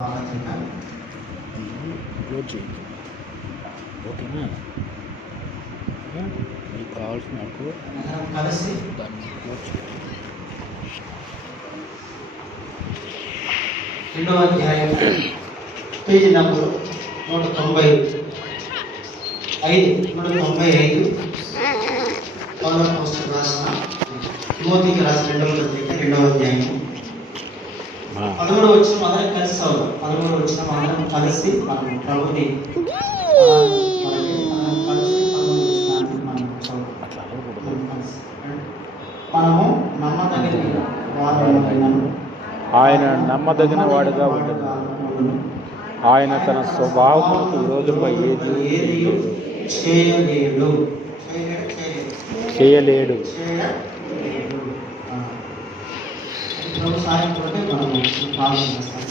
Load చేయి. ఓకేనా? మీకు కావాల్సిన నాకు కలిసి దాన్ని లోడ్ చేయి. 2వ అధ్యాయం పేజీ నంబరు 195 పౌలు అపోస్తలుడు రాసిన తిమోతికి రాసిన 2వ పత్రిక 2వ అధ్యాయం 13వ వచనం అందరం కలిసి చదువుదాం. 13వ వచనం అందరం కలిసి మనం ప్రభుని మనము నమ్మదగిన వారమైనను ఆయన నమ్మదగిన వాడుగా ఉండదు. ఆయన తన స్వభావములకు విరోధంగా ఏది చేయలేడు. ప్రభు సాయం కొరకే మనం ప్రార్థన చేస్తాం.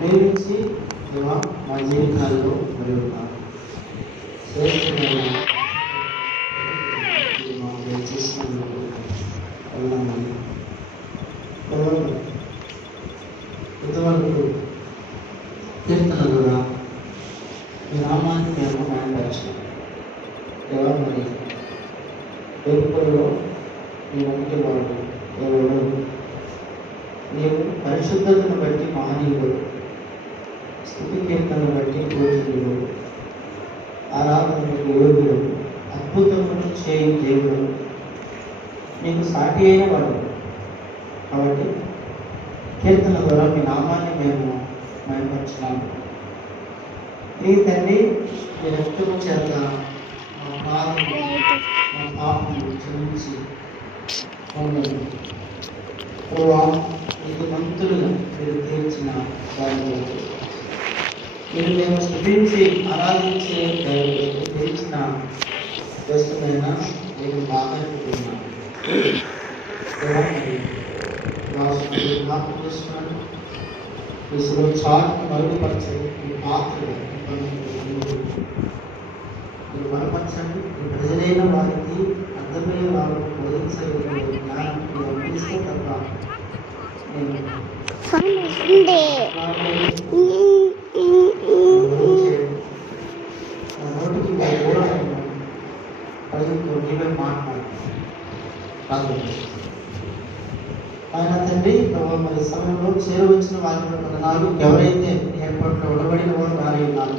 ప్రేమించి మా జీవితాల్లో మరియు ఇంతవరకు కీర్తన ద్వారా మీ నామాన్ని మేము మాట్లాడుతున్నాం. మరి దేవుడిలో నీ వంటి వాడు ఎవరు? నీవు పరిశుద్ధతను బట్టి మహనీయుడు, స్థుతి కీర్తనను బట్టి పూజనీయుడు, ఆరాధనకు యోగుడు, అద్భుతములు చేయు దేవుడు, నీకు సాటి అయిన వాడు. కాబట్టి కీర్తన ద్వారా మీ నామాన్ని మేము మయపరుచున్నాము. ఈ తండ్రి మీ రక్తము చేత మా పాపము క్షమించి మీకు మంతులుగా మీరు తీర్చిన వారిలో మీరు మేము స్థుతించి ఆరాధించే వారిలో తీర్చిన వ్యస్తమైన నేను బాగా మార్పు చేసుకున్నాను. విసులో చాటును మరుగుపరచండి. మీ పాత్రలు మీరు బలపరచండి. మీ ప్రజలైన వారికి అర్థమయ్యే వారికి బోధించగలిగే జ్ఞానం మీరు అందిస్తే తప్ప నేను నోటికి ప్రజలతో నీవే మాట్లాడు. ఆయన తండ్రి మరి సమయంలో చేరవచ్చిన వారి ఎవరైతే ఏర్పాట్లో ఉండబడిన వారు వారి ఉన్నారు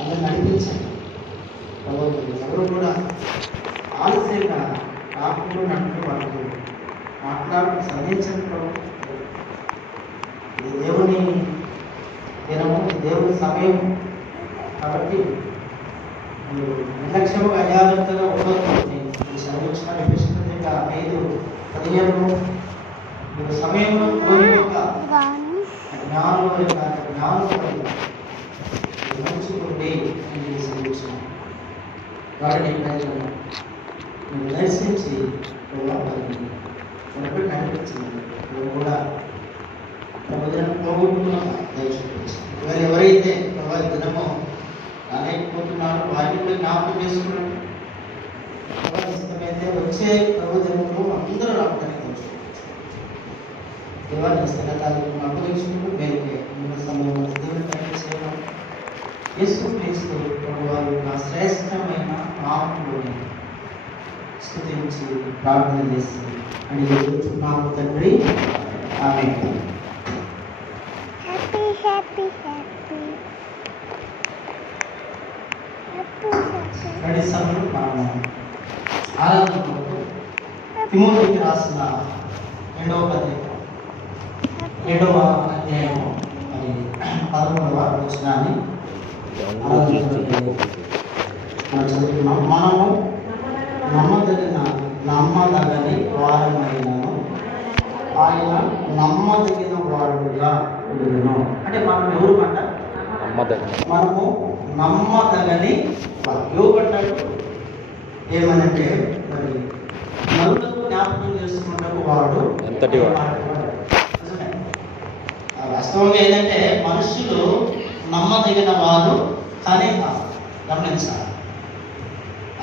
అలా నడిపించండి. ఎవరు కూడా ఆలస్యంగా కాకుండా నడుపుతూ వాళ్ళు మాట్లాడుతూ సంధించడంలో ఇది దేవుని దినము, దేవుని సమయం. కాబట్టి మీరు నిర్లక్ష్యంగా అజాగ్రత్తగా ఉండదు. ఈ సంవత్సరం ఇంకా 5-15 మీరు సమయంలో కోరిక జ్ఞానం మంచుకోండి అని సంవత్సరం వాడిని ప్రజలను మీరు దర్శించి వారికి కనిపించింది. కూడా ప్రభుత్వం పోగొట్టుకున్నాం. ఇవాళ ఎవరైతే ప్రభావి దినమో రాలేకపోతున్నారో వారిని కూడా జ్ఞాపకం చేసుకున్నాడు. ఇష్టమైతే వచ్చే ప్రభుత్వంలో అందరూ రావడానికి ఇవాళ స్థలతాలను అప్పగించుకుంటూ మేలుకే సమయంలో దేవుని కనిపించేవారు యేసు క్రీస్తు ప్రభువారు నా శ్రేష్టమైన నామములోని స్తుతించి ప్రార్థన చేసి అని చెప్తున్నాము తండ్రి. ఆమేన్. రెడీ సమయంలో మనము ఆరాధనకు తిమోతికి రాసిన 2వ పత్రిక 7వ అధ్యాయము మరి 13వ వచనాన్ని మనం చదువుతున్నాం. మనము నమ్మదగని వారమైనను ఆయన నమ్మదగిన వాడుగా ఉండును. అంటే మనం ఎవరు మాట మనము నమ్మదగని యోగపడ్డాడు. ఏమనంటే మరి నలుగురు జ్ఞాపకం చేసుకుంటాము వాడు ఎంతటి వాడు? వాస్తవంగా ఏంటంటే మనుషులు నమ్మదగిన వారు కానీ కాదు. గమనించాలి.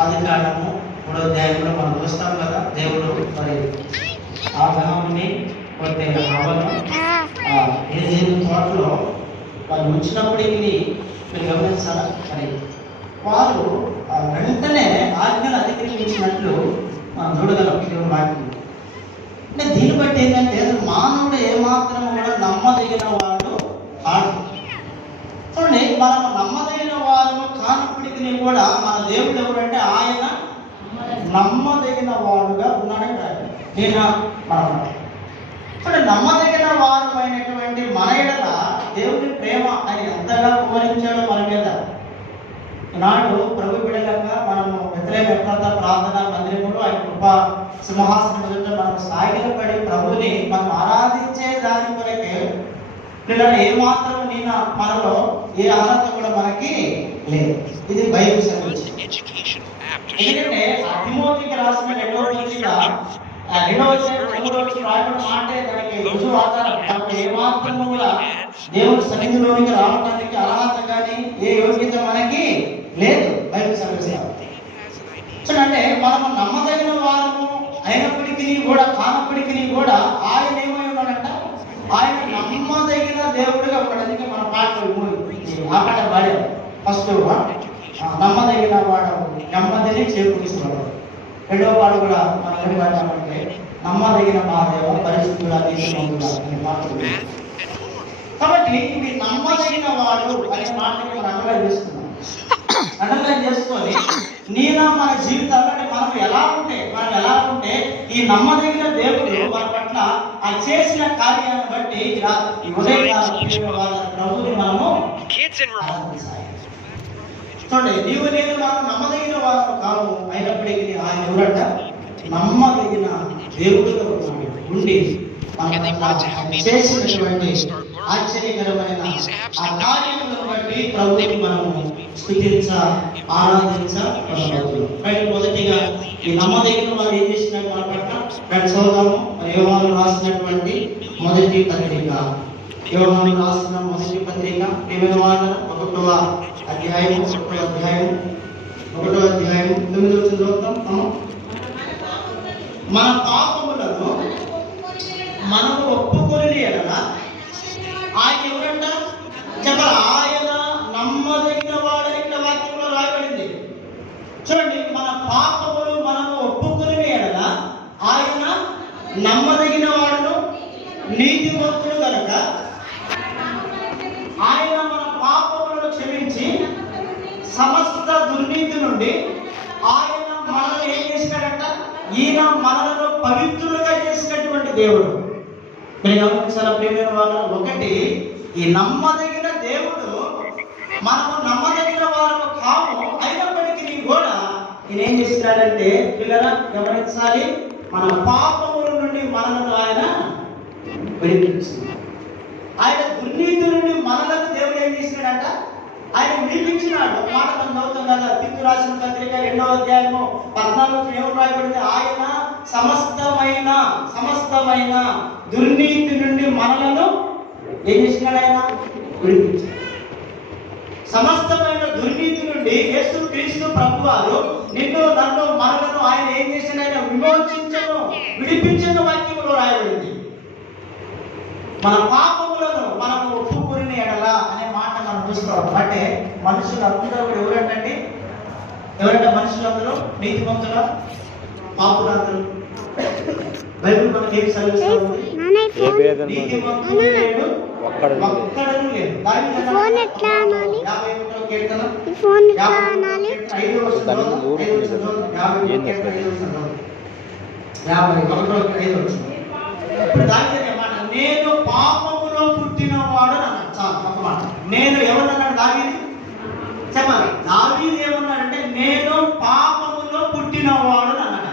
ఆది కాండము 3వ అధ్యాయంలో మనం చూస్తాం కదా, దేవుడు మరి అబ్రహాముని పోతే హవ్వను ఏదైనా తోటలో వాళ్ళు ఉంచినప్పటికీ మీరు గమనించాలా, మరి వారు వెంటనే ఆజ్ఞను అతిక్రమించినట్లు మనం చూడగలం దేవుని వాక్యం. అంటే దీన్ని బట్టి ఏంటంటే అసలు మానవుడు ఏమాత్రం కూడా నమ్మదగిన వాడు కాదు. చూడండి, మనం నమ్మదగిన వారు కానప్పటికీ కూడా మన దేవుడు ఎవరంటే ఆయన నమ్మదగిన వాడుగా ఉన్నాడని నేను మనం చూడండి, నమ్మదగిన వారు అయినటువంటి మన ఎడల దేవుని ప్రేమ ఆయన ఎంతగా వివరించాడో మన మీద. ఈనాడు ప్రభు బిడ్డలంగా మనము వ్యతిరేక ప్రార్థన మందిరములు ఆయన కృప సింహాసనం ఎదుట మనం సాగిలపడి ప్రభుని మనం ఆరాధించే దాని కొరకే పిల్లలు ఏమాత్రం నేను మనలో ఏ అర్హత కూడా మనకి లేదు. ఇది బైబిల్ సెలవించింది. ఎందుకంటే తిమోతికి రాసిన 2వ పత్రిక 2వ అధ్యాయం 3వ వచనం రాయబడిన మాటే దానికి రుజువు ఆధారం. కాబట్టి ఏమాత్రం కూడా దేవుడి సన్నిధిలోనికి రావడానికి అర్హత కానీ ఏ యోగ్యత మనకి లేదు. బైబిల్ సెలవిస్తుంది. అంటే మనము నమ్మదగిన వారము అయినప్పటికీ కూడా కానప్పటికీ కూడా ఆయన ఏమై ఉన్నాడంట, ఆయన నమ్మదగిన దేవుడిగా ఉన్నాడని మన పాటలు ఆ పాట పాడారు. ఫస్ట్ నమ్మదగిన వాడు నెమ్మదిని చేకూరుస్తున్నాడు. 2వ పాట కూడా మనం ఏం పాడామంటే నమ్మదగిన మా దేవ పరిస్థితులు అనే పాటలు. కాబట్టి ఇవి నమ్మదగిన వాడు అనే మాటని మనం అండర్లైన్ చేసుకున్నాం. అండర్లైన్ చేసుకొని నేను మన జీవితాల్లో మనం ఎలా ఉంటే ఈ నమ్మదగిన దేవుడు మన పట్ల ఆ చేసిన కార్యాన్ని బట్టి ప్రభుని మనము చూడండి. నీవు నేను మనం నమ్మదగిన వారు కావు, అయినప్పటికీ ఆయన ఎవరంట నమ్మదగిన దేవుడుగా ఉండి చేసినటువంటి ఆశ్చర్యకరమైన ఆ కార్యములను బట్టి ప్రభుని మనము స్తుతించ ఆరాధించబడతాము. మొదటిగా ఈ నమ్మదగిన వారు ఏం చేసినారు మన పట్ల చదువుదాము. యోహాను రాసినటువంటి మొదటి పత్రిక, యోహాను రాసిన మొదటి పత్రిక 1వ అధ్యాయం 1వ అధ్యాయం 9వ చదువుతాం. మన పాపములను మనము ఒప్పుకొని ఎడల ఆయన ఎవరంట చెప్పాలి, ఆయన నమ్మదగిన వాడని ఇక్కడ వాక్యంలో రాయబడింది. చూడండి, మన పాపములు మనము ఒప్పుకొని ఎడల ఆయన నమ్మదగిన వాడును నీతిమంతుడు కనుక ఆయన మన పాపములను క్షమించి సమస్త దుర్నీతి నుండి ఆయన మనల్ని ఏం చేసినాడంట, ఈయన మనలను పవిత్రులుగా చేసినటువంటి దేవుడు. మీరు గమనించాల ప్రియమైన వాళ్ళ, ఒకటి ఈ నమ్మదగిన దేవుడు మనము నమ్మదగిన వారు కాము, అయినప్పటికీ కూడా ఈయన ఏం చేసినాడంటే పిల్లరా గమనించాలి, మన పాపముల నుండి మనలను ఆయన విడిపించింది. ఆయన దుర్నీతి నుండి మనలను దేవుడు ఏం చేసినాడంట, ఆయన విడిపించినాడు. ఒక మాట మనం చదువుతాం కదా, తిత్తు రాసిన పత్రిక 2వ అధ్యాయము 14 ఏమో రాయబడింది, ఆయన సమస్తమైన దుర్నీతి నుండి మనలను ఏం చేసినాడు, ఆయన విడిపించాడు. సమస్తమైన దుర్నీతి నుండి యేసు క్రీస్తు ప్రభువారు నిన్ను నన్ను మనలను ఆయన ఏం చేసిన, ఆయన విమోచించను విడిపించను వాక్యంలో రాయబడింది. మన పాపములను మనము ఒప్పుకొని ఎడలా అనే మాట మనం చూస్తాం. అంటే మనుషులందరూ ఎవరంటే మనుషులందరూ నీతిమంతుల పాపులందరూ బైబిల్ మనకి ఏం సెలవిస్తుంది, నీతిమంతుడు లేడు ఒక్కడను లేడు. కీర్తన 51 మాట, నేను పాపములో పుట్టినవాడు అన్నాడు. చాలు ఒక మాట, నేను ఎవరన్నాడు దావీదు చెప్పాలి. దావీదు ఏమన్నాడంటే నేను పాపములో పుట్టినవాడు అన్నాడు.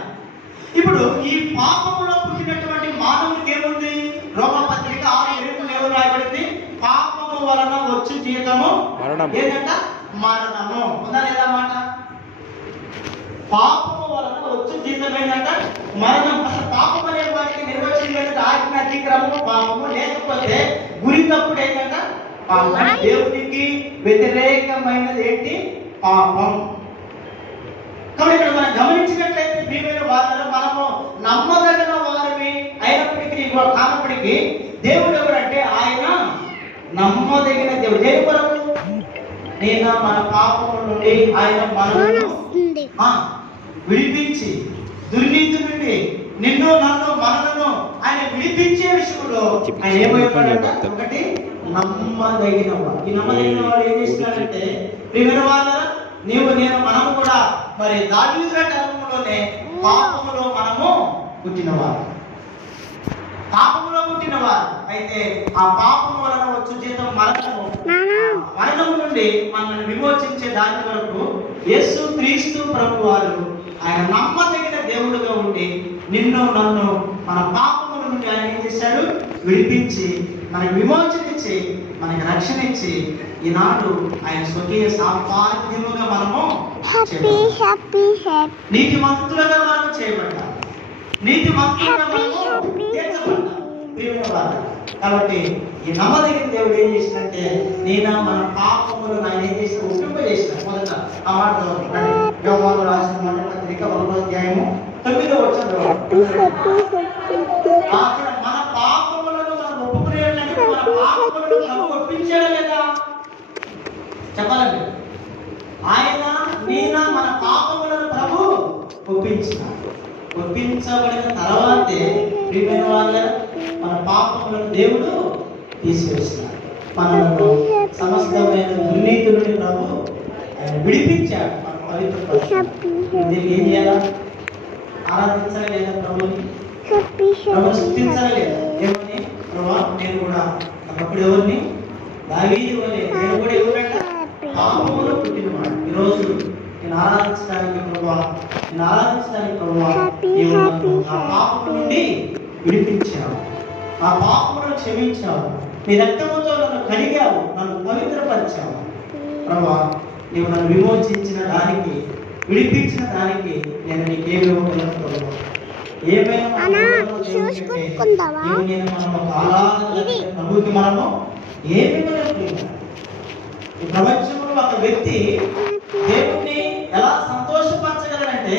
ఇప్పుడు ఈ పాపములో పుట్టినటువంటి మానవుడికి ఏముంది, రోమపత్రిక 6:8 ఏమో రాయబడింది, పాపము వలన వచ్చు జీతము ఏదంట మరణము. ఉందా లేదా మాట, పాపము జీతం ఏంటంట మరణం. అసలు పాపం అనే వాటికి నిర్వచనం ఏంటంటే ఆజ్ఞ అతిక్రమము పాపము, లేకపోతే గురి తప్పుడు ఏంటంట పాపం. దేవునికి వ్యతిరేకమైనది ఏంటి? పాపం. కాబట్టి ఇక్కడ మనం గమనించినట్లయితే ప్రియమైన వారిలో మనము నమ్మదగిన వారిని అయినప్పటికీ కానప్పటికీ దేవుడు ఎవరంటే ఆయన నమ్మదగిన దేవుడు. దేని కొరకు? నేను మన పాపముల నుండి ఆయన మనల్ని విడిపించి దుర్నీతి నుండి నిన్ను నన్ను మనలను ఆయన విడిపించే విషయంలో ఆయన ఏమైపోయాడంట? ఒకటి నమ్మదగిన వాడు. ఈ నమ్మదగిన వాడు ఏం చేస్తున్నాడంటే ప్రియమైన వాళ్ళ నీవు నేను మనము కూడా మరి దావీదు కాలంలోనే పాపములో మనము పుట్టినవారు, పాపములో పుట్టినవారు. అయితే ఆ పాపము వలన వచ్చు జీతం మరణము. మరణము నుండి మనల్ని విమోచించే దాని వరకు యేసు క్రీస్తు ప్రభు వారు ఆయన నమ్మదగిన దేవుడుగా ఉండి నిన్ను నన్ను మన పాపముల నుండి ఆయన ఏం చేశాడు? విడిపించి మనకి విమోచన ఇచ్చి మనకి రక్షణ ఇచ్చి ఈనాడు ఆయన స్వకీయ సాంపాద్యముగా మనము నీతి మంతులుగా మనం చేయబడ్డాం, నీతి మంతులుగా మనము తీర్చబడ్డాం. కాబట్టి ఈ నమ్మదగిన దేవుడు ఏం చేసినంటే నేను మన పాపములను ఆయన ఏం చేసిన ఒప్పింపజేసిన. మొదట ఆ మాట యోహాను రాసిన మాట పత్రిక 1వ అధ్యాయము 9వ వచనం. అక్కడ మన పాపములను మనం ఒప్పుకునేటంటే మన పాపములను మనం ఒప్పించాడా లేదా చెప్పాలండి. ఆయన నేనా మన పాపములను ప్రభు ఒప్పించబడిన తర్వాతే ప్రియమైన వాళ్ళ మన పాపములను దేవుడు తీసివేసినాడు. మనను సమస్తమైన దుర్నీతి నుండి ప్రభు ఆయన విడిపించాడు. మన పవిత్రపరిచాడు. దీనికి ఏం చేయాలా? ఆరాధించాలి లేదా? ప్రభుని స్తుతించాలి లేదా? ఏమని? ప్రభా నేను కూడా ఒకప్పుడు ఎవరిని దావీదు వలె నేను కూడా ఎవరంట పాపములో పుట్టినవాడు. ఈరోజు నేను ఆరాధించడానికి ప్రభువా, నేను ఆరాధించడానికి ప్రభువా నీవు నన్ను నా పాపం నుండి విడిపించావు, నా పాపములను క్షమించావు, నీ రక్తముతో నన్ను కడిగావు, నన్ను పవిత్రపరిచావు. ప్రభువా నీవు నన్ను విమోచించిన దానికి, విడిపించిన దానికి నేను నీకేమి ఇవ్వగలను ప్రభువా? ఏమైనా ప్రభుకి మనము ఏమి ఈ ప్రపంచంలో ఒక వ్యక్తి దేవుణ్ణి ఎలా సంతోషపరచగలనంటే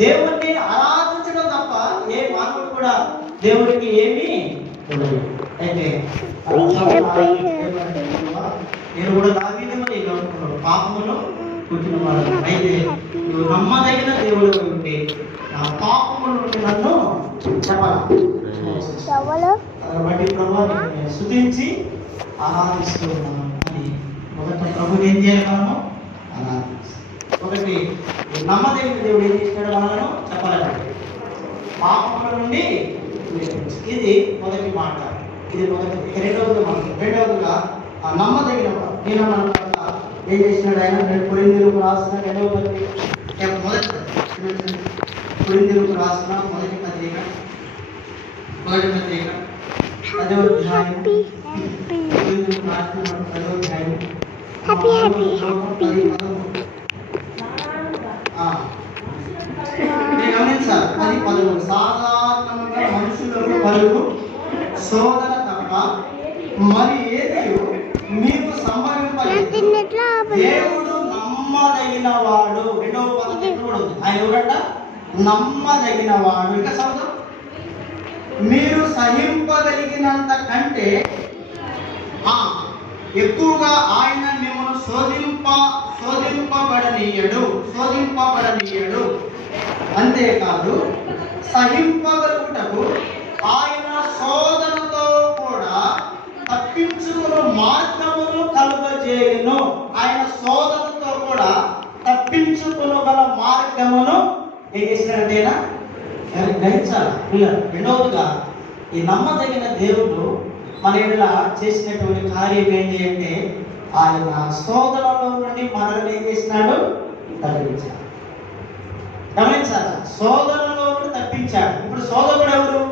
దేవుణ్ణి ఆరాధించడం తప్ప ఏ మానవుడు కూడా దేవుడికి ఏమీ ఉండదు. అయితే నేను కూడా దావీదుమని పాపములో పుట్టినవాడు. అయితే నువ్వు నమ్మదగిన దేవుడు ఉంటే నా పాపముల నుండి నన్ను చెప్పాలి బట్టి ప్రభావం స్తుతించి ఆరాధిస్తూ ఉన్నాను అని మొదట ప్రభు ఏం చేయాలి? మనము ఆరాధిస్తాం. ఒకటి నమ్మదగిన దేవుడు ఏం చేసినాడు? మనను చెప్పాలంటే పాపముల నుండి ఇది మొదటి మాట. ఇది మొదటి. రెండవది మాట. రెండవదిగా ఆ నమ్మదగిన నేను ఏం చేసినాడు? ఆయన కొరింథీయులకు రాసిన 2వ పత్రిక మొదటి కొరింథీయులకు రాసిన మొదటి పత్రిక 10వ అధ్యాయం కొరింథీయులకు రాసిన 10వ అధ్యాయం గమనించాలి. 10:13 సాధారణంగా మనుషులకు కలుగు శోధన తప్ప మరి ఏది మీకు సంభవింపలేదు. దేవుడు నమ్మదగిన వాడు. 2వ పదం కూడా ఉంది. ఆయన ఎవరంట? నమ్మదగిన వాడు. ఇంకా చదువు. మీరు సహింపగలిగినంత కంటే ఎక్కువగా ఆయన మిమ్మల్ని శోధింపబడనీయడు. అంతేకాదు సహింపగలుగుటకు ఆయన శోధనతో కూడా తప్పించుకుని మార్గమును కలుగజేయును. ఆయన శోధనతో కూడా తప్పించుకుని గల మార్గమును ఏం చేసినాడంటేనా గ్రహించాలి. రెండవదిగా ఈ నమ్మదగిన దేవుడు మన ఇలా చేసినటువంటి కార్యం ఏంటి అంటే ఆయన శోధనలో నుండి మనల్ని ఏం చేసినాడు? తప్పించాడు. గమనించాలి. శోధనలో నుండి తప్పించాడు. ఇప్పుడు శోధకుడు ఎవరు?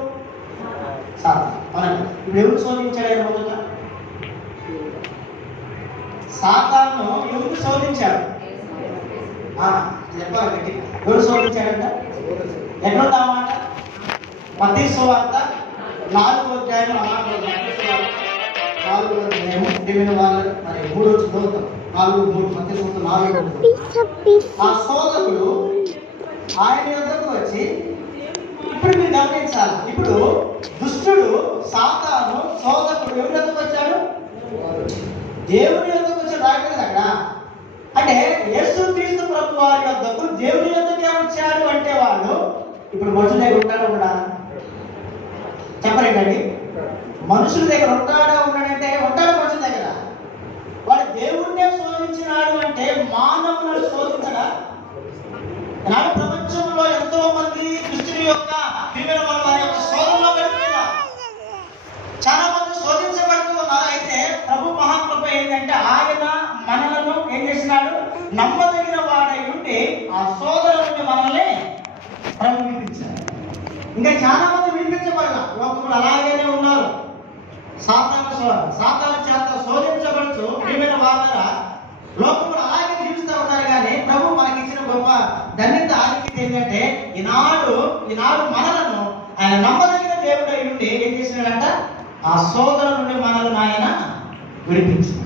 సాతాను. ఇప్పుడు ఎవరు శోధించాడు? ఆయన మొదట సాతాను ఎవరు శోధించాడు? చెప్పాలి. ఎవరు శోధించాడంట? ఎక్కడుంది ఆ మాట? మత్తయి సువార్త 4వ అధ్యాయం మరి 3 వచ్చి చదువుతాం. 4:3 మత్తయి సువార్త 4:3. ఆ శోధకుడు ఆయన యొద్దకు వచ్చి, ఇప్పుడు మీరు గమనించాలి, ఇప్పుడు దుష్టుడు సాతాను శోధకుడు ఎవరి యొద్దకు వచ్చాడు? దేవుని యొద్దకు వచ్చాడు. రాయలేదు అక్కడ. అంటే యేసుక్రీస్తు ప్రభు వారి యొద్దకు దేవుని యొద్దకే వచ్చాడు అంటే వాడు ఇప్పుడు మనుషుల దగ్గర ఉంటాడా కూడా చెప్పరేంటండి? మనుషుల దగ్గర ఉంటాడా ఉన్నాడంటే ఉంటాడు మనుషుల దగ్గర. వాడు దేవుణ్ణే శోధించినాడు అంటే మానవులను శోధించడా? నాడు ప్రపంచంలో ఎంతో మంది దుష్టుని యొక్క పిల్లల వల్ల వారి యొక్క శోధనలో పెడుతున్నారు. చాలా మంది శోధించబడుతూ ఉన్నారు. అయితే ప్రభు మహాకృప ఏంటంటే ఆయన మనలను ఏం చేసినాడు? నమ్మదగిన వాడై ఉండి ఆ శోధన నుండి మనల్ని ప్రభు విడిపించాడు. ఇంకా చాలా మంది విడిపించబడాల, లోకములు అలాగేనే ఉన్నారు. సాతాను చేత శోధించబడుతూ ప్రియమైన వారా లోకములు అలాగే జీవిస్తూ ఉన్నారు. కానీ ప్రభు మనకి ఇచ్చిన గొప్ప ధన్యత ఆధిక్యత ఏంటంటే ఈనాడు మనలను ఆయన నమ్మదగిన దేవుడై ఉండి ఏం చేసినాడంట? ఆ శోధన నుండి మనల్ని ఆయన విడిపించాడు.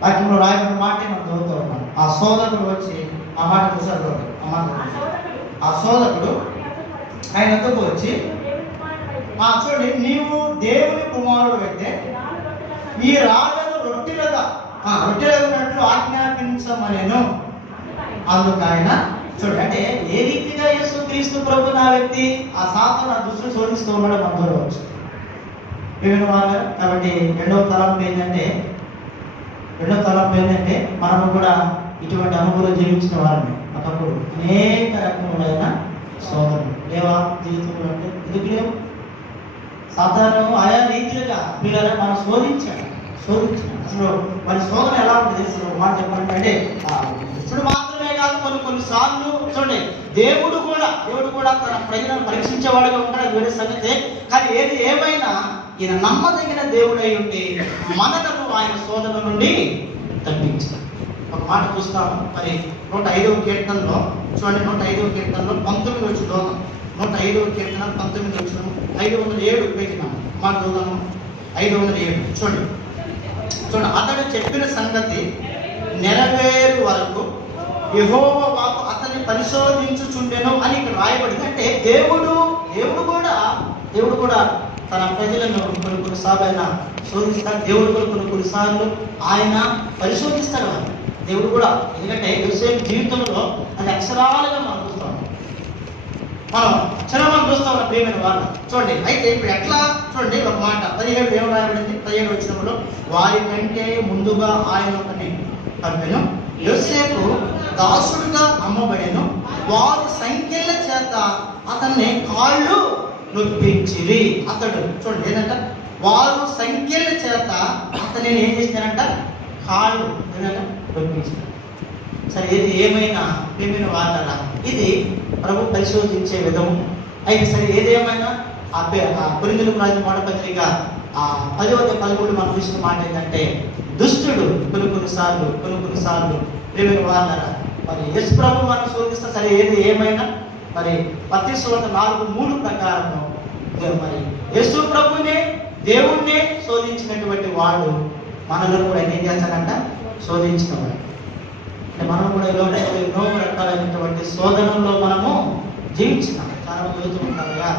వాక్యంలో రాయబడిన మాట మనం చదువుతూ ఉన్నాం. ఆ శోధకుడు వచ్చి ఆ మాట చూసాడు. ఆ శోధకుడు ఆయన వద్దకు వచ్చి, చూడండి, నీవు దేవుని కుమారుడు అయితే ఈ రాళ్ళను రొట్టెలుగా ఉన్నట్లు ఆజ్ఞాపించమనెను. అందుకు ఆయన చూడండి, అంటే ఏ రీతిగా యేసుక్రీస్తు ప్రభు నా వ్యక్తి ఆ సాతాను ఆ దుష్టుడు శోధిస్తూ ఉన్నాడో మనం చూడవచ్చు. కాబట్టి రెండవ తలంపు ఏంటంటే మనము కూడా ఇటువంటి అనుభవం జీవించిన వారిని ఒకప్పుడు అనేక రకములైన శోధనలు లేవా జీవితంలో అంటే ఎందుకు లేవు? సాధారణ ఆయా రీతిగా పిల్లలు మనం శోధించాడు. అసలు వారి శోధన ఎలా ఉంటుంది? అసలు మాట చెప్పాలంటే ఇప్పుడు మాత్రమే కాదు, కొన్నిసార్లు చూడండి, దేవుడు కూడా తన ప్రజలను పరీక్షించేవాడుగా ఉంటాడు, అది వేరే సంగతే. కానీ ఏది ఏమైనా ఈయన నమ్మదగిన దేవుడై ఉండి మనలను ఆయన శోధన నుండి తప్పించాడు. ఒక మాట చూస్తాము. మరి 105వ కీర్తనలో చూడండి, 105వ కీర్తనలో 19 వచ్చి చూద్దాం. 105వ కీర్తన 19 వచ్చిన 507 పేజీ మాట చూద్దాము. 507 చూడండి. అతడు చెప్పిన సంగతి నెరవేరు వరకు యెహోవా వాక్కు అతన్ని పరిశోధించుచుండెను అని ఇక్కడ రాయబడింది. అంటే దేవుడు కూడా తన ప్రజలను కొన్నిసార్లు ఆయన శోధిస్తాడు. దేవుడు కొన్నిసార్లు ఆయన పరిశోధిస్తాడు. దేవుడు కూడా, ఎందుకంటే యోసేపు జీవితంలో అది అక్షరాలుగా మనం చూస్తాం. మనం చూస్తాం ప్రియమైన వాళ్ళు. చూడండి, అయితే ఇప్పుడు ఎట్లా చూడండి ఒక మాట 17 ఏం రాయబడింది? 17 వచ్చినప్పుడు వారి కంటే ముందుగా ఆయన ఒకని పంపెను, యోసేపు దాసుడుగా అమ్మబడెను, వారి సంఖ్యల చేత అతన్ని కాళ్ళు నొప్పించిరి. అతడు చూడండి ఏంటంట, వారు సంఖ్యల చేత అతన్ని ఏం చేసినారంట? కాళ్ళు నొప్పించారు. సరే, ఇది ఏమైనా ప్రేమిన వాళ్ళ ఇది ప్రభు పరిశోధించే విధము. అయితే సరే, ఏదేమైనా ఆ కొరింథీయులకు రాసిన మాట పత్రిక 10:13 మనం చూసిన మాట ఏంటంటే, దుష్టుడు కొన్నిసార్లు ప్రేమిన వాళ్ళ మరి యేసు ప్రభు మనం శోధిస్తా. సరే, ఏది ఏమైనా మరి మత్తయి సువార్త 4:3 ప్రకారం మరి యేసు ప్రభునే దేవుణ్ణే శోధించినటువంటి వాడు మనలో కూడా ఏం చేస్తాడంట? శోధించినవాడు. అంటే మనం కూడా ఎన్నో రకాలైనటువంటి శోధనల్లో మనము జీవించినాం. చాలా మంది జీవితం ఉంటారుగా,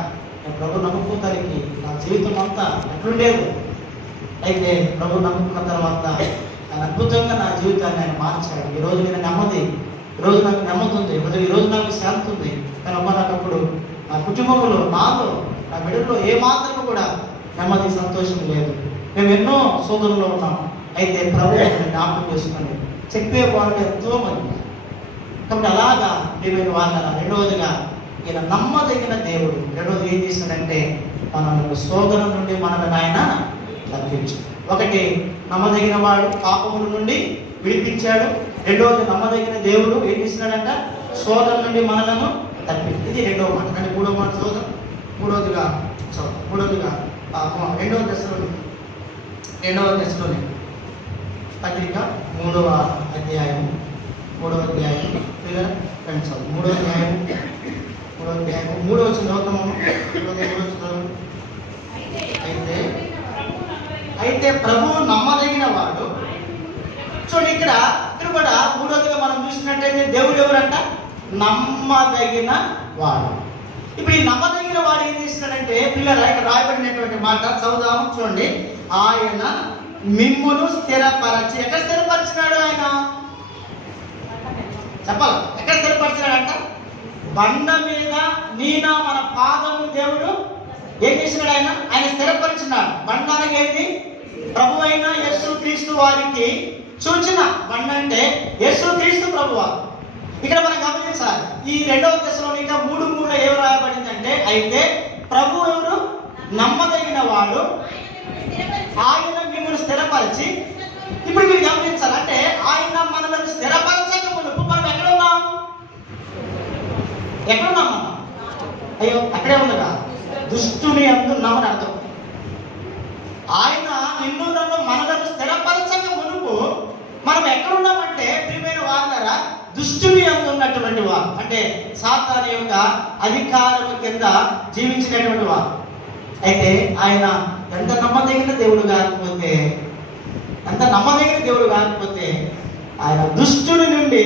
నేను ప్రభు నమ్ముకుంటానికి నా జీవితం అంతా ఎట్లుండేది. అయితే ప్రభు నమ్ముకున్న తర్వాత ఆయన అద్భుతంగా నా జీవితాన్ని ఆయన మార్చాడు. ఈరోజు నేను నెమ్మది, ఈరోజు నాకు నెమ్మది, ఈరోజు నాకు శాంతి ఉంది. కానీ ఒకనప్పుడు నా కుటుంబంలో, నాలో, నా బిడ్డలో ఏమాత్రం కూడా నెమ్మది, సంతోషం లేదు. మేము ఎన్నో శోధనలో ఉన్నాం. అయితే ప్రభు జ్ఞాపకం చేసుకొని చెప్పే వాళ్ళు ఎంతో మంది. కాబట్టి అలాగా ప్రియమైన వాళ్ళ రెండవదిగా ఈయన నమ్మదగిన దేవుడు. రెండవది ఏం చేశాడంటే మనల్ని శోధన నుండి మనల్ని ఆయన తప్పించాడు. ఒకటి, నమ్మదగిన వాడు పాపముల నుండి విడిపించాడు. రెండవది, నమ్మదగిన దేవుడు ఏం చేసినాడంట? శోధన నుండి మనలను తప్పించాడు. ఇది రెండవ మాట. అంటే మూడవ మాట శోధన. మూడవదిగా రెండవ దశలోనే పత్రిక 3వ అధ్యాయం 3వ అధ్యాయం 3వ అధ్యాయం మూడో వచ్చిన చదువుతాము. అయితే ప్రభువు నమ్మదగిన వాడు. చూడండి ఇక్కడ కూడా మూడోదిగా మనం చూసినట్టయితే దేవుడు ఎవరంట? నమ్మదగిన వాడు. ఇప్పుడు ఈ నమ్మదగిన వాడు ఏం చేస్తున్నాడంటే పిల్లల ఇక్కడ రాయబడినటువంటి మాట చదువుదాము. చూడండి, ఆయన మిమ్మును స్థిరపరచి. ఎక్కడ స్థిరపరిచినాడు ఆయన? చెప్పాలి, ఎక్కడ స్థిరపరిచినాడంట? బండ మీద నీనా మన పాదము దేవుడు ఏం చేసినాడు? ఆయన స్థిరపరిచినాడు. బండ అనగా ఏంటి? ప్రభు అయిన యేసు క్రీస్తు వారికి సూచన. బండ అంటే యేసు క్రీస్తు ప్రభువా. ఇక్కడ మనం గమనించాలి, ఈ 2వ దశలోనిక 3:3 ఏం రాయబడిందంటే, అయితే ప్రభు ఎవరు? నమ్మదగిన వాడు, ఆయన మిమ్మల్ని స్థిరపరిచి. ఇప్పుడు మీరు గమనించాలి, అంటే ఆయన మనల్ని స్థిరపరచక మునుపు మనం ఎక్కడున్నాం? ఎక్కడున్నాం మనం? అయ్యో అక్కడే ఉందిగా, దుష్టుని అందున్నామని అర్థం. ఆయన నిన్ను నన్ను మనలను స్థిరపరచక మునుపు మనం ఎక్కడున్నామంటే ప్రియమైన వారు, దుష్టుని అందున్నటువంటి వారు, అంటే సాతాను యొక్క అధికారం కింద జీవించినటువంటి వారు. అయితే ఆయన ఎంత నమ్మదగిన దేవుడు కాకపోతే, ఆయన దుష్టుని నుండి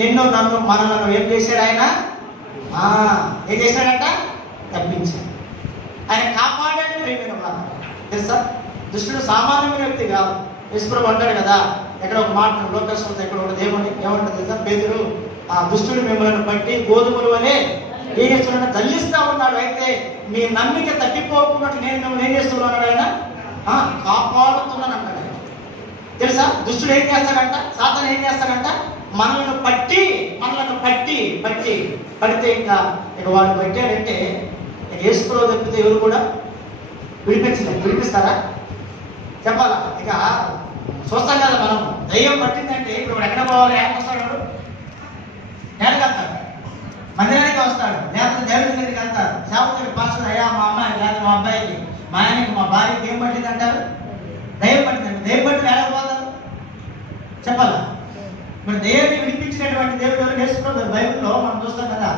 నిన్ను నన్ను మనలను ఏం చేశాడు? ఆయన ఏం చేశాడంట? తప్పించాడు. ఆయన కాపాడాడు. ప్రియమైన వారు తెలుసా, దుష్టుడు సామాన్యమైన వ్యక్తి కాదు. యేసుప్రభు అంటాడు కదా, ఎక్కడ ఒక మాట లోకస్వత ఎక్కడ ఒక దేవుని ఏమంటారు తెలుసా? పేతురు, ఆ దుష్టుడు మిమ్మల్ని బట్టి గోధుమలు అనే ఏం చేస్తున్నాడు? తల్లిస్తా ఉన్నాడు. అయితే మీ నమ్మిక తప్పిపోకున్నట్టు నేను మిమ్మల్ని ఏం చేస్తున్నాడు? ఆయన కాపాడుతున్నాను అంటాడు. తెలుసా, దుష్టుడు ఏం చేస్తాడంట? సాతాను ఏం చేస్తాడంట? మనల్ని పడితే ఇక వాడు పట్టాడంటే యేసుప్రభు తప్పితే ఎవరు కూడా విడిపిస్తారా? చెప్పాలా? ఇక చూస్తాం కదా మనం, దయ్యం పట్టిందంటే ఇప్పుడు ఎక్కడ పోవాలి? వస్తాడు, నేలకెళ్తాడు, మందిరానికి వస్తాడు, లేకపోతే దేవుడి దగ్గరికి వెళ్తారు, సేవకుడికి పాస్టర్, అయ్యా మా అమ్మాయి లేదా మా అబ్బాయికి, మా ఆయనకి, మా భార్యకి ఏం పట్టింది అంటారు? దయ్యం పట్టిందంటే. దయ్యం పట్టి వెళ్ళకపోతారు. చెప్పాలా? ఇప్పుడు దయ్యాన్ని విడిపించినటువంటి దేవుడు ఎవరు? యేసుప్రభు. బైబిల్లో మనం చూస్తాం కదా,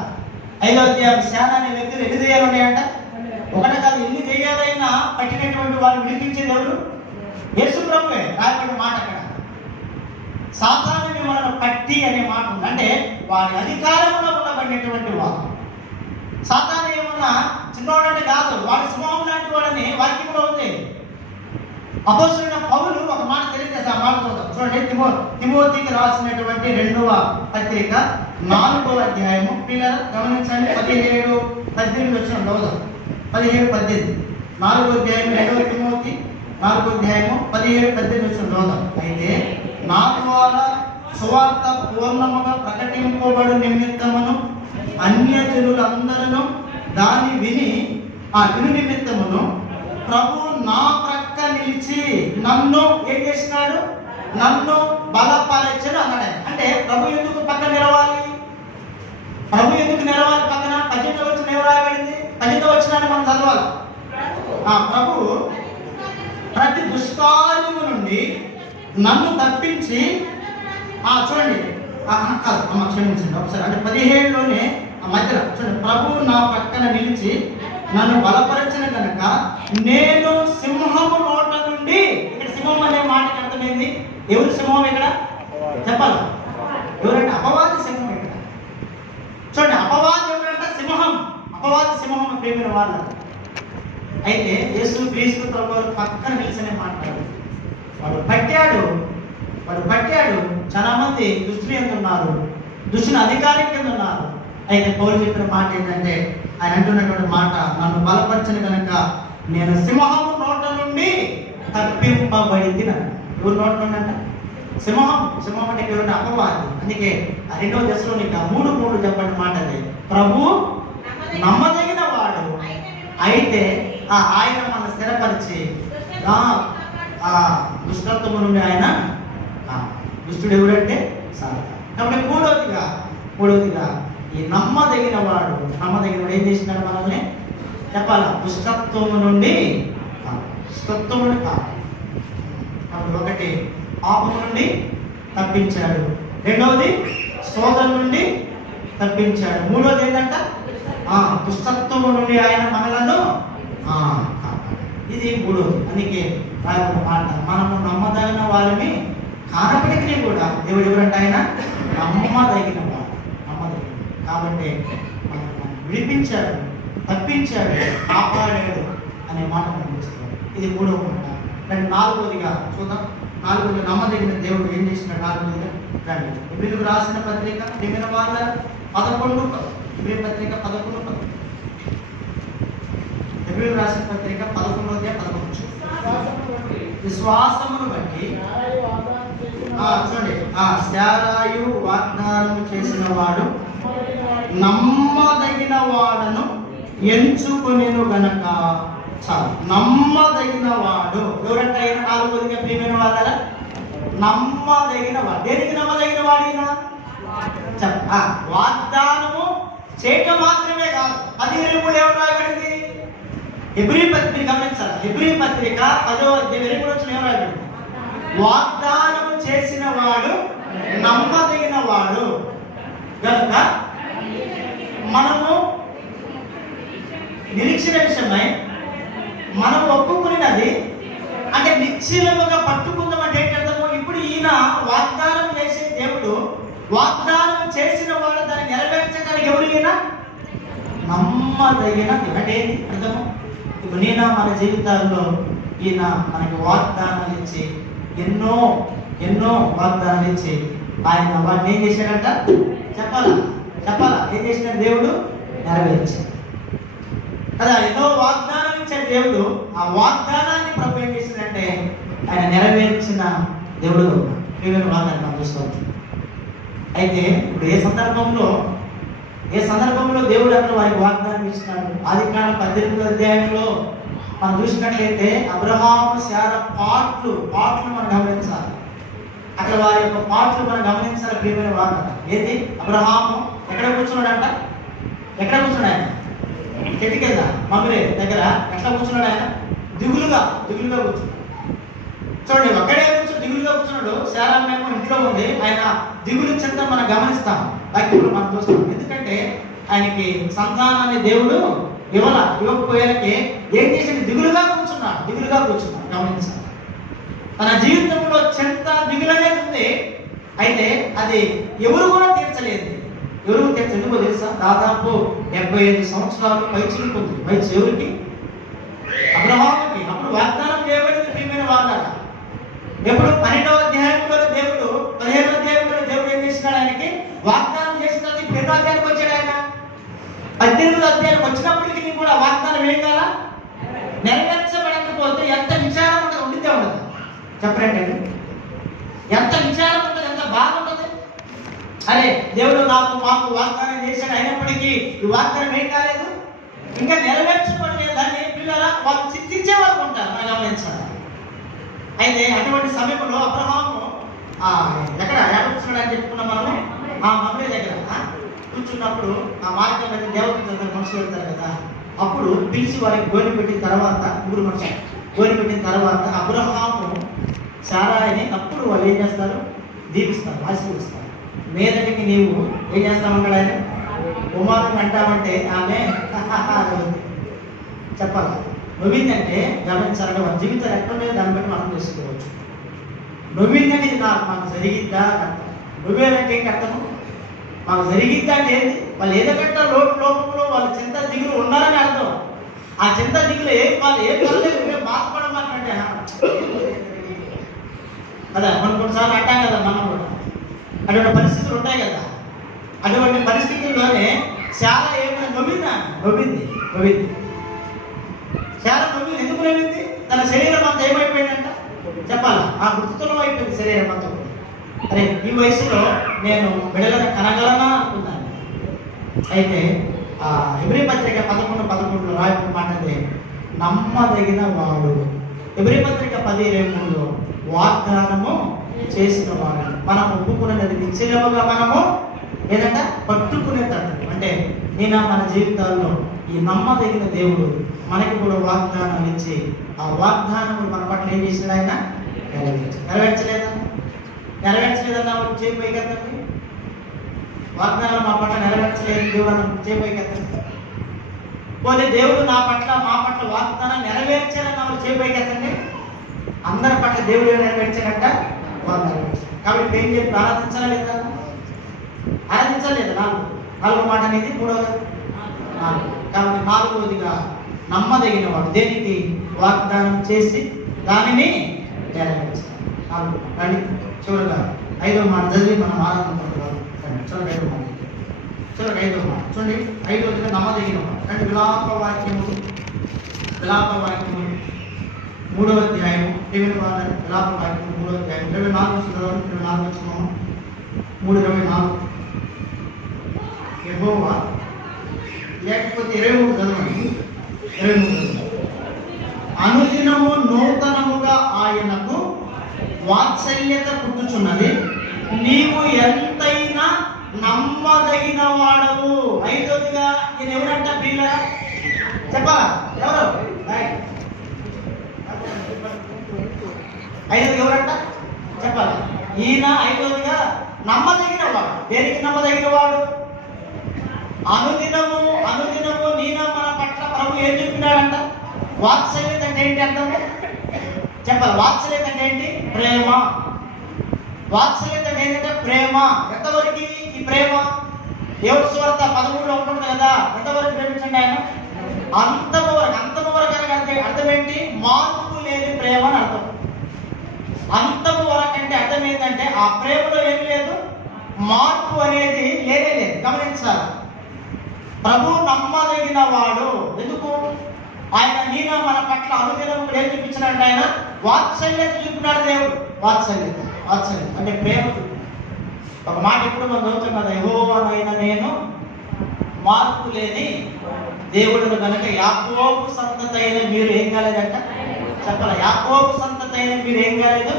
5వ అధ్యాయం శానా అనే వ్యక్తులు ఎన్ని దయ్యాలు ఉన్నాయంట? ఒకటి కాదు, ఎన్ని దయ్యాలైనా పట్టినటువంటి వాళ్ళు విడిపించేది ఎవరు? యేసుప్రభువే. రాయబడిన మాట అక్కడ సాతానుని మనల్ని పట్టి అనే మాట ఉంది. అంటే వారి అధికారంలో ఉండబడినటువంటి వాడు. సాతాను ఏమన్నా చిన్నవాడంటే కాదు, వాడి సింహం లాంటి వాడని వాక్యంలో ఉంది. అపోస్తలుడైన పౌలు ఒక మాట తెలియజేసి ఆ మాట చూడండి. తిమోతికి రాసినటువంటి 2వ పత్రిక 4వ అధ్యాయము. పిల్లలు గమనించండి, 17-18 వచ్చిన రోజు 17-18 4వ అధ్యాయం 2వ తిమోతి 4వ అధ్యాయము 17-18 వచ్చిన రోజు. అయితే నా ద్వారా సువార్త పూర్ణముగా ప్రకటింపబడు నిమిత్తమును అన్యజనులందరూ దాన్ని విని నిమిత్తమును ప్రభు నా ప్రక్క నిలిచి నన్ను ఏం చేసినాడు? నన్ను బలపరచను అన్నాడు. అంటే ప్రభు ఎందుకు పక్కన నిలవాలి? పక్కన 18వ వచనం ఏం రాయబడింది? 18వ వచనాన్ని మనం చదవాలి. ప్రభు ప్రతి దుష్కార్యము నుండి నన్ను తప్పించి, చూడండి క్షమించండి ఒకసారి, అంటే 17లోనే మధ్యలో చూడండి, ప్రభు నా పక్కన నిలిచి నన్ను బలపరచిన కనుక నేను సింహము నోట నుండి. ఇక్కడ సింహం అనే మాటకి అర్థమైంది. ఎవరు సింహం ఇక్కడ? చెప్పాలి, ఎవరంటే అపవాది సింహం. ఇక్కడ చూడండి, అపవాది ఎవరంటే సింహం. అపవాది సింహం ప్రేమిన వాళ్ళు. అయితే యేసు క్రీస్తు ప్రభు పక్కన నిలిచనే మాట్లాడారు. వాడు పట్టాడు. చాలా మంది దుష్టులు ఎంత ఉన్నారు, దుష్టుని అధికారి కింద ఉన్నారు. అయితే పౌలు చెప్పిన మాట ఏంటంటే, ఆయన అంటున్నటువంటి మాట, నన్ను బలపరచిన కనుక నేను సింహము నోట నుండి తప్పింపబడింది. ఎవరు నోట నుండి అంట? సింహం అంటే ఎవరంటే అపవాది. అందుకే ఆ 2వ దశలోనిక 3:3 చెప్పండి మాట అది, ప్రభు నమ్మదగిన వాడు, అయితే ఆయన మన స్థిరపరిచి దుష్టత్వము నుండి ఆయన దుష్టుడు ఎవరంటే సాతాను. కాబట్టి మూడవదిగా ఈ నమ్మదగిన వాడు ఏం చేసినాడు? మనల్ని చెప్పాలా, దుష్టత్వము నుండి కాబట్టి ఒకటి పాపము నుండి తప్పించాడు, రెండవది శోధన నుండి తప్పించాడు, మూడవది ఏంటంట దుష్టత్వము నుండి ఆయన మనలను ఇది మూడోది. అందుకే రాయబడిన మాట, మనము నమ్మదగిన వారిని కానప్పటికీ కూడా దేవుడు ఎవరంటే ఆయన నమ్మదగిన వాడు. నమ్మదగిన కాబట్టి మనకు విడిపించాడు, తప్పించాడు, కాపాడాడు అనే మాట మనం చూస్తాం. ఇది మూడవ మాట. రండి నాలుగోదిగా చూద్దాం. నాలుగోది నమ్మదగిన దేవుడు ఏం చేసినాడు. నాలుగోదిగా రండి ఎబ్రీయులకు రాసిన పత్రిక ప్రియమైన వాళ్ళ 11 ఎబ్రీయుల పత్రిక 11 ఎబ్రీయులకు రాసిన పత్రిక 11 విశ్వాసమును బట్టి చూడండి, శారాయు వాగ్దానం చేసిన వాడు నమ్మదగిన వాడను ఎంచుకొనెను గనక చాలు. నమ్మదగిన వాడు ఎవరంటే ఆయన నాలుగోదిగా ప్రియమైన వాళ్ళ నమ్మదగిన వాడు. దేనికి నమ్మదగిన వాడినా వాగ్దానము చేయటం మాత్రమే కాదు. 10:23 ఎవరు రాయబడింది? ఎబ్రీ పత్రిక గమనించాలి. ఎబ్రీ పత్రిక 10వ అధ్యాయం 23 ఏం రాయబడింది? వాగ్దానము చేసిన వాడు నమ్మదగిన వాడు కనుక మనము నిరీక్షణ విషయమై మనం ఒప్పుకున్నది అంటే నిశ్చలముగా పట్టుకుందామంటే ఏంటర్థము? ఇప్పుడు ఈయన వాగ్దానం చేసే దేవుడు, వాగ్దానం చేసిన వాడు దాన్ని నెరవేర్చడానికి ఎవరు? ఈయన నమ్మదగిన అంటే అర్థము. ఇప్పుడు నేను మన జీవితాల్లో ఈయన మనకి వాగ్దానాలు ఇచ్చి ఎన్నో ఎన్నో వాగ్దానాలు ఇచ్చి ఆయన వాటిని ఏం చేశాడంట? చెప్పాలా ఏం చేసిన దేవుడు? నెరవేర్చాడు కదా. ఎన్నో వాగ్దానం ఇచ్చాడు దేవుడు. ఆ వాగ్దానాన్ని ప్రభు ఏం చేసిందంటే ఆయన నెరవేర్చిన దేవుడు ప్రియమైన వాగ్దానం మనం చూసుకోవచ్చు. అయితే ఇప్పుడు ఏ సందర్భంలో దేవుడు అక్కడ వారికి వాగ్దానం ఇచ్చినాడు? ఆదికాండం 18వ అధ్యాయంలో మనం చూసినట్లయితే అబ్రహాము శారా పాటలు మనం గమనించాలి. అక్కడ వారి యొక్క పాటలు మనం గమనించాలి. ప్రియమైన వాగ్దానం ఏది? అబ్రహాము ఎక్కడ కూర్చున్నాడంట? ఎక్కడ కూర్చున్నాడు ఆయన? చెట్టు కింద మమ్మీ దగ్గర ఎట్లా కూర్చున్నాడు ఆయన? దిగులుగా కూర్చున్నాడు. చూడండి, ఒక్కడే దిగులుగా కూర్చున్నాడు. శారా మేము ఇంట్లో ఉంది. ఆయన దిగులు చెంత మనం గమనిస్తాం. వాక్యంలో మనం చూస్తాం. ఎందుకంటే ఆయనకి సంతానాన్ని దేవుడు ఇవ్వకపోయేలకి ఏం చేసింది? దిగులుగా కూర్చున్నాడు. గమనించాలి. తన జీవితంలో చెంత దిగులు అనేది ఉంది. అయితే అది ఎవరు కూడా తీర్చలేదు. ఎందుకో తెలుసా? దాదాపు 75 సంవత్సరాలు పైచిలుకుంది. వయసు ఎవరికి? అబ్రహాముకి. అప్పుడు వాగ్దానం చేయబడింది ప్రియమైన వాగ్దాన. ఎప్పుడు 12వ అధ్యాయంలో దేవుడు 15వ అధ్యాయంలో దేవుడు ఏం చేసినాడు? ఆయనకి వాగ్దానం చేసిన తర్వాత 2వ అధ్యాయానికి వచ్చాడు ఆయన. 18వ అధ్యాయానికి వచ్చినప్పటికీ కూడా వాగ్దానం ఏం కాల? నెరవేర్చబడకపోతే ఎంత విచారం ఉంటుంది? ఉండితే ఉండదు. చెప్పండి, ఎంత విచారం ఉంటుంది, ఎంత బాధ ఉంటుంది. అరే దేవుడు మాకు వాగ్దానం చేశాడు, అయినప్పటికీ ఈ వాగ్దానం ఏం కాలేదు, ఇంకా నెరవేర్చబడలేదు. దాన్ని పిల్లల వాళ్ళు చింతించే వాళ్ళు ఉంటారు. మనం గమనించాలి. అయితే అటువంటి సమయంలో అబ్రహాము ఎక్కడ కూర్చున్నాడు అని చెప్పుకున్నాం మనము. మమ్మీ దగ్గర కూర్చున్నప్పుడు ఆ మార్గం మీద దేవత మనుషులు వెళ్తారు కదా. అప్పుడు పిలిచి వారికి గోని పెట్టిన తర్వాత, 3 మనుషులు గోని పెట్టిన తర్వాత అబ్రహాము శారాయిని అప్పుడు వాళ్ళు ఏం చేస్తారు? దీవిస్తారు, ఆశీర్వదిస్తారు. మీదటికి నీవు ఏం చేస్తామంటాడు ఆయన? కుమారుని అంటామంటే ఆమె చెప్పాలి. నవ్విందంటే గమనించాలంటే మన జీవితాలు ఎక్కడుండే దాన్ని బట్టి మనం చేసుకోవచ్చు. నవ్విందంటే ఇది మాకు జరిగిద్దా అర్థం. నువ్వేనంటే ఏంటి అర్థము? మాకు జరిగిద్దా అంటే ఏంటి? వాళ్ళు ఏదకంటే లోపంలో వాళ్ళ చింత దిగులు ఉన్నారని అర్థం. ఆ చింత దిగులు వాళ్ళు ఏ పర్లేదు బాధపడమంటే కదా. కొన్నిసార్లు అంటాం కదా మనం కూడా. అటువంటి పరిస్థితులు ఉంటాయి కదా. అటువంటి పరిస్థితుల్లోనే చాలా ఏమైనా నవ్వింది. చాలా నవ్వింది. ఎందుకు నవ్వింది? తన శరీరం అంతా ఏమైపోయిందంట చెప్పాలా? ఆ గుర్తులో అయిపోయింది శరీరం అంతా. అరే ఈ వయసులో నేను బిడ్డలను కనగలనా అనుకున్నాను. అయితే ఎబ్రీ పత్రిక 11:11 రాయబడిన మాట నమ్మదగిన వాడు. ఎబ్రీ పత్రిక 10:23 వాగ్దానము చేసిన వాడు. మనం ఒప్పుకున్నది నిశ్చయముగా మనము ఏదంటే పట్టుకునేటట్టు. అంటే నేను మన జీవితాల్లో ఈ నమ్మదగిన దేవుడు మనకి కూడా వాగ్దానాలు ఇచ్చి ఆ వాగ్దానములు మన పట్ల ఏం చేసినాడు? ఆయన నెరవేర్చలేదన్నా చేయబోయి కదండి. వాగ్దానాలు మా పట్ల నెరవేర్చలేదు దేవుడు చేయబోయి కదండి. పోతే దేవుడు నా పట్ల మా పట్ల వాగ్దానం నెరవేర్చారని వాళ్ళు చేయబోయేటండి. అందరి పట్ల దేవుడు నెరవేర్చారంట, వాళ్ళు నెరవేర్చారు. కాబట్టి ఏం చెప్పి ఆరాధించాలా లేదా? ఆరాధించలేదు. నాలుగో మాట అనేది మూడవది కాబట్టి నాలుగవదిగా నమ్మదగిన వాడు, దేనికి వాగ్దానం చేసి దానిని నెరవేర్చాలి. నాలుగు చివరిగా ఐదో మాట చదివి మనం ఆరాధించుకుంటున్నాం. చూడండి ఐదో మాట, చూడండి ఐదో మాట, చూడండి ఐదవదిగా నమ్మదగిన వాడు. అంటే విలాప వాక్యము 3వ అధ్యాయం విలాప వాక్యము 3వ అధ్యాయం 24 వచ్చినాము. 3:24 యెహోవా, లేకపోతే 23 చదవండి. 23 అనుదినము నూతనముగా ఆయనకు వాత్సల్యత పుట్టుచున్నది, నీవు ఎంతైనా నమ్మదగిన వాడవు. ఐదవదిగా ఈయన ఎవరంట ప్రియులరా? చెప్పాలా? ఎవరు? ఐదవది ఎవరంట చెప్పాలి. ఈయన ఐదవదిగా నమ్మదగిన వాడు. దేనికి నమ్మదగిన వాడు? అనుదినము నీన మన పట్ల ప్రభు ఏం చెప్పినాడంట? వాత్సల్యత అంటే ఏంటి అర్థము చెప్పాలి. వాత్సల్యత అంటే ఏంటి? ప్రేమ. వాత్సల్యత ఏంటంటే ప్రేమ. ఎంతవరకు ఈ ప్రేమ? దేవుడు సువార్త 13లో ఉంటుంది కదా, ఎంతవరకు ప్రేమించండి ఆయన? అంతము వరకు అనగా అర్థం ఏంటి? మార్పు లేని ప్రేమ అని అర్థం. అంతము వరకు అంటే అర్థం ఏంటంటే ఆ ప్రేమలో ఏం లేదు, మార్పు అనేది లేనే లేదు. గమనించాలి. ప్రభు నమ్మదగిన వాడు. ఎందుకు? ఆయన నీన మన పట్ల అనుదినం ఏం చూపించినట్టు ఆయన వాత్సల్యత చూపినాడు. దేవుడు వాత్సల్యత అంటే ప్రేమ. ఒక మాట ఇప్పుడు మనం చదువుతాం కదా, యెహోవానైన నేను మార్పు లేని దేవుడు కనుక యాకోబు సంతతి అయిన మీరు ఏం కాలేదంట చెప్పాలి. యాకోబు సంతతి అయిన మీరు ఏం కాలేదు,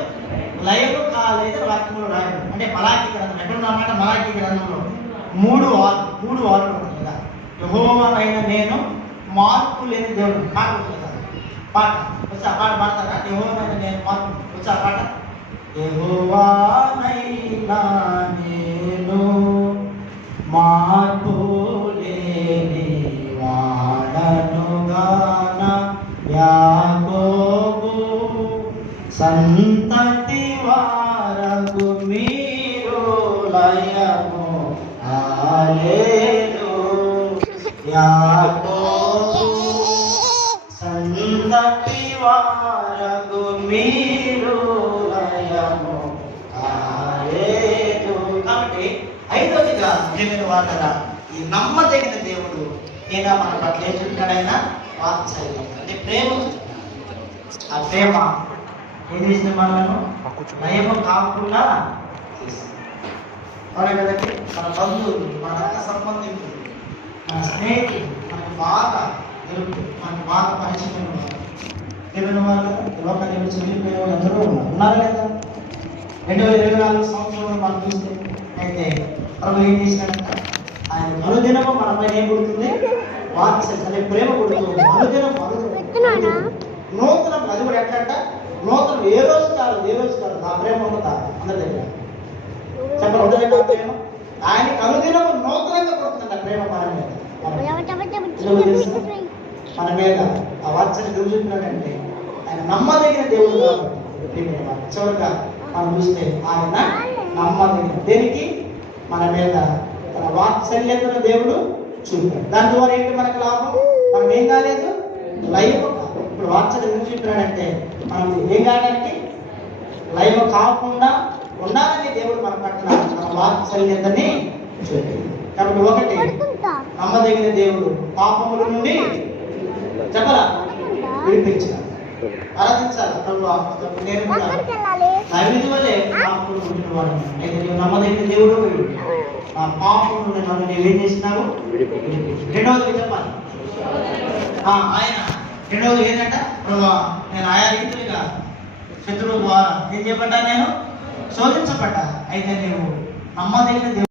లయము కాలేదు వాక్యంలో రాయదు. అంటే మలాకి గ్రంథం ఎక్కడున్నమాట? మలాకి గ్రంథంలో 3:6 ఉంటుంది కదా, యెహోవానైన నేను మార్పు లేని దేవుడు. పాట ఉంటుంది కదా, పాట వచ్చి ఆ పాట పాడతారా? యెహోవానైన నేను మార్పు వచ్చి ఆ పాట. యెహోవానైన నేను మార్పు లేని వాడను గాన యాకోబు సంతతి వారకు మీరు లయము కాలేదు. యాకోబు సంతతి వారకు మీరు లయము కాలేదు. కాబట్టి ఐదవదిగా దేవుని వాడరా, ఈ నమ్మదగిన దేవుడు ఈయన మన పట్ల ఏం చూపినాడైనా వాత్సల్యం అంటే ప్రేమ. ఆ ప్రేమ ఏం చేసిన మనలను నయము కాకుండా చేసింది. అవునా కదండి? మన బంధువులు, మన రక్త సంబంధికులు, మన స్నేహితులు, మనకు బాగా తెలుపు, మనకు బాగా పరిచయం తెలియని వాళ్ళు లోక దేవుడు చెల్లిపోయే వాళ్ళు అందరూ ఉన్నారా లేదా? 2024 సంవత్సరంలో మనం చూస్తే అయితే ప్రభు ఏం చేసినట్ట? ఆయన అనుదినము మన పైన ఏం పుడుతుంది? వాత్సల్యం అనే ప్రేమ పుడుతుంది. అనుదినం నూతనం. అది కూడా ఎట్లంట? నూతనం. ఏ రోజు కాదు ఆ ప్రేమ ఉంటుందా అందరి దగ్గర చెప్పండి. ఉంటుందండి ఆ ప్రేమ. ఆయనకి అనుదినము నూతనంగా పుడుతుందంట ప్రేమ మన మీద. మన మీద ఆ వాత్సల్యం దేవుడు చెప్పినాడంటే ఆయన నమ్మదగిన దేవుడు కాబట్టి. చివరిగా మనం చూస్తే ఆయన నమ్మదగిన దేనికి? మన మీద తన వాత్సల్యతను దేవుడు చూపాడు. దాని ద్వారా ఏంటి మనకు లాభం? మనం ఏం కాలేదు, లైవ్. ఇప్పుడు వాత్సల్యం ఎందుకు చూపినాడంటే మనం ఏం కావడానికి, లైవ్ కాకుండా ఉండాలని దేవుడు మన పట్ల మన వాత్సల్యతని చూపాడు. కాబట్టి ఒకటి నమ్మదగిన దేవుడు పాపముల నుండి చెప్పరా విడిపించాలి. ఆరాధించాలి. నేను కూడా నైవేద్య వల్లే పాపములు పుట్టినవాడు. అయితే నీవు నమ్మదగిన దేవుడు ఆ పాపములు నన్ను నీవేం చేసినావు? రెండవది చెప్పాలి. ఆయన రెండవది ఏంటంట? నేను ఆయా రీతిగా శత్రువు ద్వారా ఏం చేయబడ్డా? నేను శోధించబడ్డా. అయితే నీవు నమ్మదగిన దేవుడు